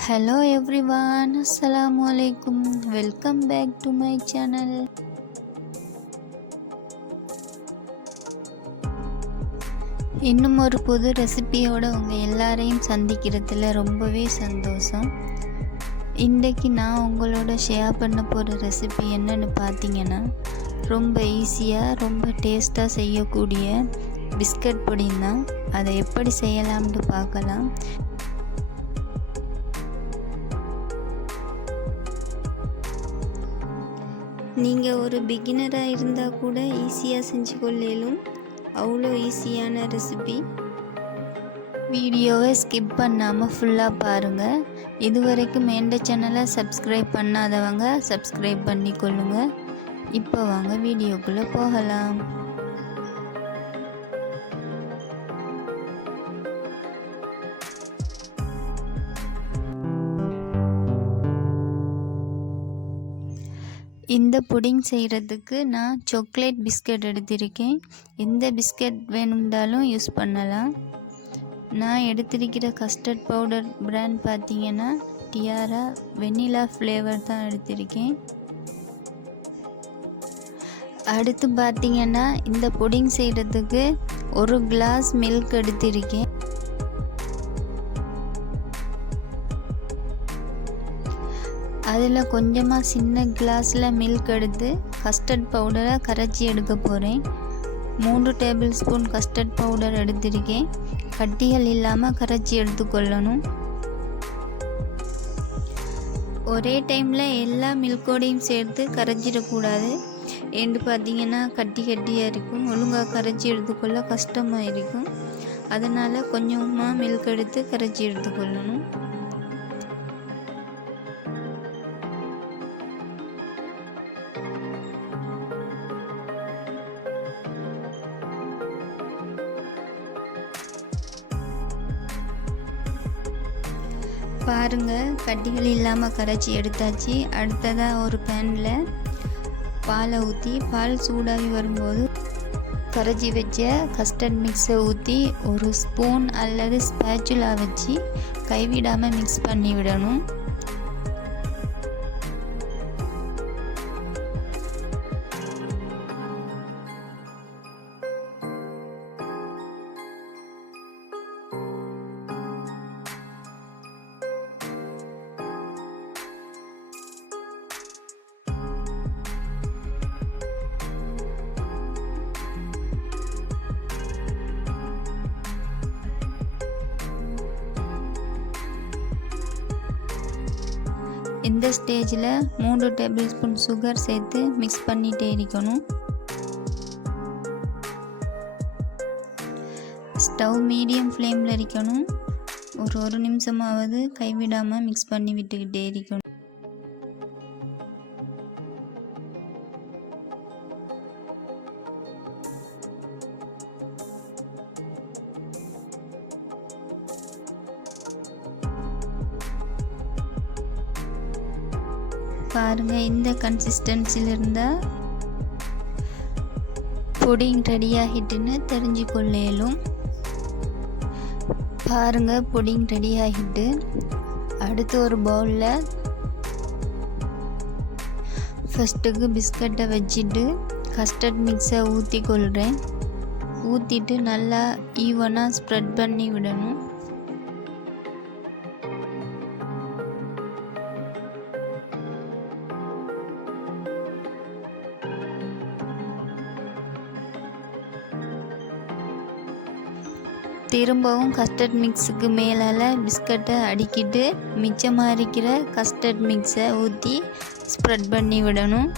Hello everyone, Assalamu alaikum. Welcome back to my channel. இன்னும் ஒரு புது ரெசிபியோட உங்கள் எல்லாரையும் சந்திக்கிறதுல ரொம்பவே சந்தோஷம். இன்றைக்கி நான் உங்களோட ஷேர் பண்ண போகிற ரெசிபி என்னன்னு பார்த்தீங்கன்னா, ரொம்ப ஈஸியாக ரொம்ப டேஸ்ட்டாக செய்யக்கூடிய பிஸ்கட் புடிங் தான். அதை எப்படி செய்யலாம்னு பார்க்கலாம். நீங்கள் ஒரு பிகினராக இருந்தால் கூட ஈஸியாக செஞ்சு கொள்ளலும். அவ்வளோ ஈஸியான ரெசிபி. வீடியோவை ஸ்கிப் பண்ணாமல் ஃபுல்லாக பாருங்கள். இதுவரைக்கும் எந்த சேனலை சப்ஸ்கிரைப் பண்ணாதவங்க சப்ஸ்கிரைப் பண்ணி கொள்ளுங்கள். இப்போ வாங்க வீடியோக்குள்ளே போகலாம். இந்த புடிங் செய்கிறதுக்கு நான் சாக்லேட் பிஸ்கட் எடுத்திருக்கேன். எந்த பிஸ்கட் வேணும்னாலும் யூஸ் பண்ணலாம். நான் எடுத்திருக்கிற கஸ்டர்ட் பவுடர் பிராண்ட் பார்த்தீங்கன்னா டியாரா வெண்ணிலா ஃப்ளேவர் தான் எடுத்திருக்கேன். அடுத்து பார்த்தீங்கன்னா இந்த புடிங் செய்கிறதுக்கு ஒரு கிளாஸ் மில்க் எடுத்திருக்கேன். அதில் கொஞ்சமாக சின்ன கிளாஸில் மில்க் எடுத்து கஸ்டர்ட் பவுடரை கரைச்சி எடுக்க போகிறேன். 3 டேபிள் ஸ்பூன் கஸ்டர்ட் பவுடர் எடுத்திருக்கேன். கட்டிகள் இல்லாமல் கரைச்சி எடுத்துக்கொள்ளணும். ஒரே டைமில் எல்லா மில்கோடையும் சேர்த்து கரைச்சிடக்கூடாது. ஏன்னு பார்த்தீங்கன்னா கட்டியாக இருக்கும். ஒழுங்காக கரைச்சி எடுத்துக்கொள்ள கஷ்டமாக இருக்கும். அதனால் கொஞ்சமாக மில்க் எடுத்து கரைச்சி எடுத்துக்கொள்ளணும். பாருங்கள், கட்டிகள் இல்லாமல் கரைச்சி எடுத்தாச்சு. அடுத்ததாக ஒரு பேனில் பாலை ஊற்றி பால் சூடாகி வரும்போது கரைச்சி வச்ச கஸ்டர்ட் மிக்ஸை ஊற்றி ஒரு ஸ்பூன் அல்லது ஸ்பேச்சுலா வச்சு கைவிடாமல் மிக்ஸ் பண்ணி விடணும். இந்த ஸ்டேஜில் 3 டேபிள் ஸ்பூன் சுகர் சேர்த்து மிக்ஸ் பண்ணிகிட்டே இருக்கணும். ஸ்டவ் மீடியம் ஃப்ளேமில் இருக்கணும். ஒரு நிமிஷமாவது கைவிடாமல் மிக்ஸ் பண்ணி விட்டுக்கிட்டே இருக்கணும். பாருங்கள், இந்த கன்சிஸ்டன்சியில் இருந்தால் புடிங் ரெடியாகிட்டுன்னு தெரிஞ்சு கொள்ளலும். பாருங்கள், புடிங் ரெடியாகிட்டு அடுத்து ஒரு பவுலில் ஃபஸ்ட்டுக்கு பிஸ்கட்டை வச்சுட்டு கஸ்டர்ட் மிக்ஸை ஊற்றி கொள்கிறேன். ஊற்றிட்டு நல்லா ஈவனாக ஸ்ப்ரெட் பண்ணி விடணும். திரும்பவும் கஸ்டர்ட் மிக்ஸுக்கு மேலால் பிஸ்கட்டை அடிக்கிட்டு மிச்சமாக இருக்கிற கஸ்டர்ட் மிக்ஸை ஊற்றி ஸ்ப்ரெட் பண்ணி விடணும்.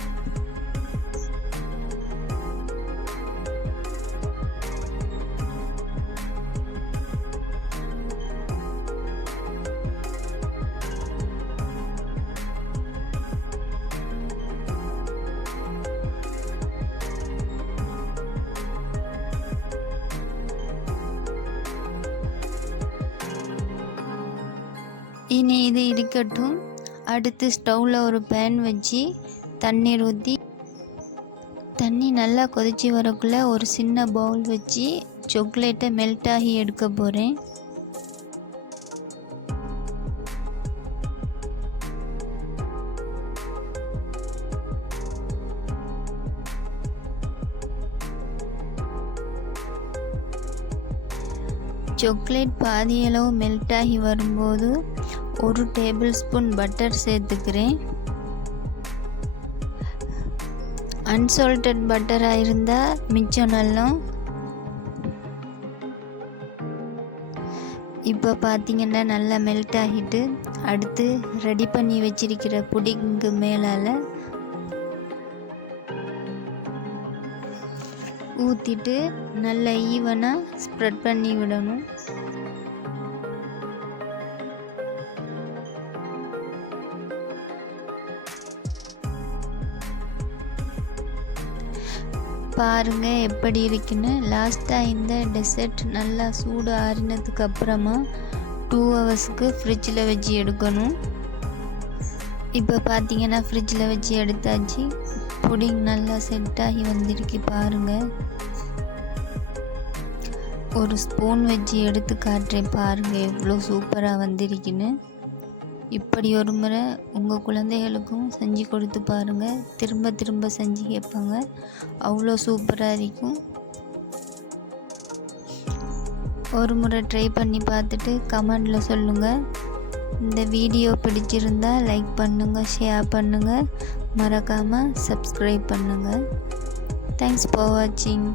இனி இது இருக்கட்டும். அடுத்து ஸ்டவ்வில் ஒரு பேன் வச்சு தண்ணீர் ஊற்றி தண்ணி நல்லா கொதிச்சு வரக்குள்ளே ஒரு சின்ன பவுல் வச்சு சாக்லேட்டை மெல்ட் ஆகி எடுக்க போகிறேன். சாக்லேட் பாதி அளவு மெல்ட் ஆகி வரும்போது 1 டேபிள் ஸ்பூன் பட்டர் சேர்த்துக்கிறேன். அன்சால்டட் பட்டராக இருந்தால் மிச்சம் நல்லா. இப்போ பார்த்தீங்கன்னா நல்லா மெல்ட் ஆகிட்டு, அடுத்து ரெடி பண்ணி வச்சிருக்கிற புடிங்கு மேலால் ஊற்றிட்டு நல்லா ஈவனாக ஸ்ப்ரெட் பண்ணி விடணும். பாருங்க எப்படி இருக்குன்னு. லாஸ்ட்டாக இந்த டெசர்ட் நல்லா சூடு ஆறினதுக்கு அப்புறமா 2 ஹவர்ஸ்க்கு ஃப்ரிட்ஜில் வச்சு எடுக்கணும். இப்போ பார்த்தீங்கன்னா ஃப்ரிட்ஜில் வச்சு எடுத்தாச்சு. புடிங் நல்லா செட் ஆகி வந்திருக்கு பாருங்கள். ஒரு ஸ்பூன் வச்சு எடுத்து காட்டுறேன் பாருங்கள் எவ்வளோ சூப்பராக வந்திருக்குன்னு. இப்படி ஒரு முறை உங்கள் குழந்தைகளுக்கும் செஞ்சு கொடுத்து பாருங்கள். திரும்ப திரும்ப செஞ்சு கேட்பாங்க. அவ்வளோ சூப்பராக இருக்கும். ஒரு முறை ட்ரை பண்ணி பார்த்துட்டு கமெண்டில் சொல்லுங்கள். இந்த வீடியோ பிடிச்சிருந்தா லைக் பண்ணுங்கள், ஷேர் பண்ணுங்கள், மறக்காமல் சப்ஸ்கிரைப் பண்ணுங்கள். தேங்க்ஸ் ஃபார் வாட்சிங்.